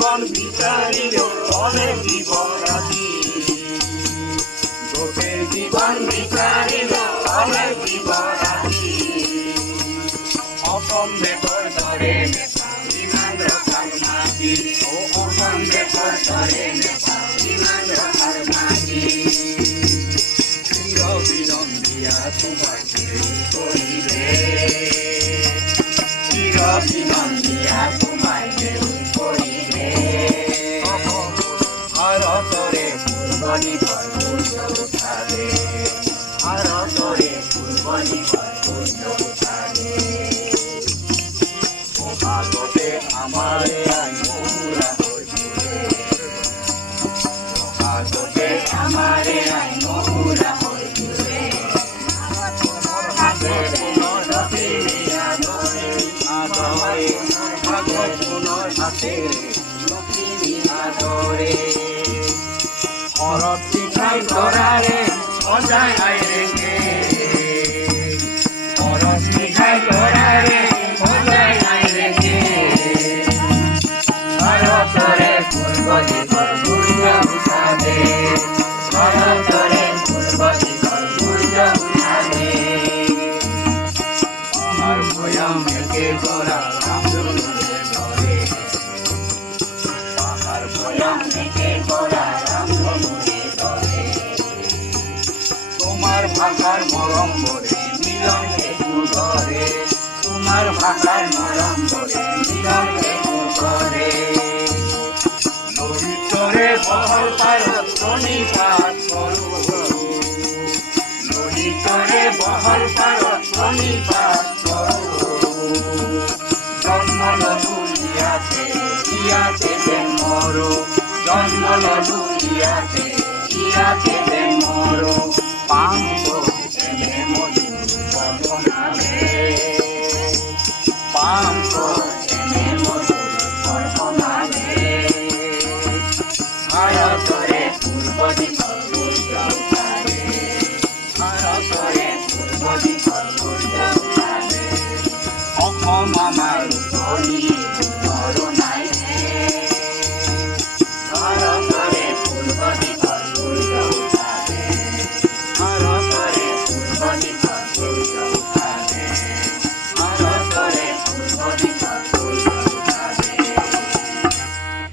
জীবন বিচাৰিল অনেক জীবৰাশি তোদেৰ জীবন বিচাৰিল অনেক জীবৰাশি অসম দেশৰ দৰে নেপাল ইমান ৰখাৰ মাটি ও অসম দেশৰ দৰে নেপাল ইমান ৰখাৰ মাটি চিৰবিনন্দীয়া তোমাৰ কৰিলে চিৰবিনন্দীয়া তোমাৰ কৰিলে ভাৰতৰে পূৰ্বদিশৰ সূৰ্য উঠালে ভাৰতৰে পূৰ্বদিশৰ সূৰ্য উঠালে বহাগতে আমাৰে আই মহুৰা হৈছিলে বহাগতে আমাৰে আই মহুৰা হৈছিলে শৰৎ পিঠাই তৰাৰে সজাই আইৰেকে শৰৎ পিঠাই তৰাৰে সজাই আইৰেকে ভাৰতৰে পূৰ্বদিশৰ সূৰ্য উঠালে ভাৰতৰে পূৰ্বদিশৰ সূৰ্য উঠালে পাহাৰ ভৈয়াম একে কৰা ৰামধনুৰে ধৰে পাহাৰ ভৈয়াম একে কৰা ৰামধনুৰে ধৰে তোমাৰ ভাষাৰ মৰম বৰে মিলন একো ধৰে তোমাৰ ভাষাৰ মৰম বৰে মিলন একো ধৰে ললিতৰে বহল পাৰত প্ৰণিপাত কৰোঁ ললিতৰে বহল পাৰত প্ৰণিপাত জন্ম ললো ইয়াতে ইয়াতে যেন মৰো জন্ম ললো ইয়াতে ইয়াতে যেন মৰো পাম এনে